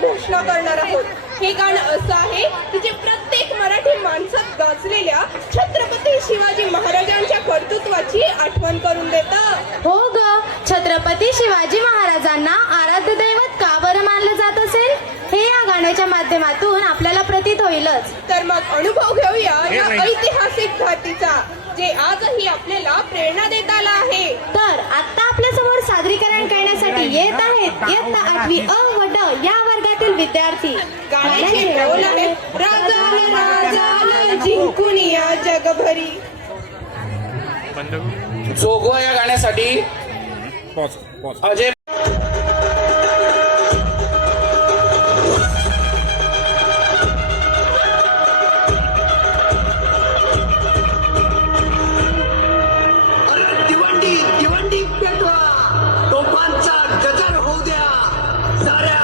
घोषणा करणार आहोत. हे गाणं असं आहे की जे प्रत्येक मराठी माणसात गाजलेल्या छत्रपती शिवाजी महाराजांच्या कर्तृत्वाची आठवण करून देतं. हो ग छत्रपती शिवाजी महाराजांना आराध्य दैवत का बरं मानलं जात असेल? हे या गाण्याच्या माध्यमातून आपल्याला प्रतीत होईलच. तर मग अनुभव घेऊया या ऐतिहासिक घाटीचा जे आजही आपल्याला प्रेरणा देत आला आहे. तर आता आपल्यासमोर सादरीकरण करण्यासाठी येत आहेत इयत्ता आठवी अ व ड या वर्गातील विद्यार्थी. गाण्याचे बोल आहे राजाला राजाला जिंकून या जगभरी. जोगवा या गाण्यासाठी. अजय अरे दिवंडी दिवंडी पेटवा. टोपांचा गजर होऊ द्या. साऱ्या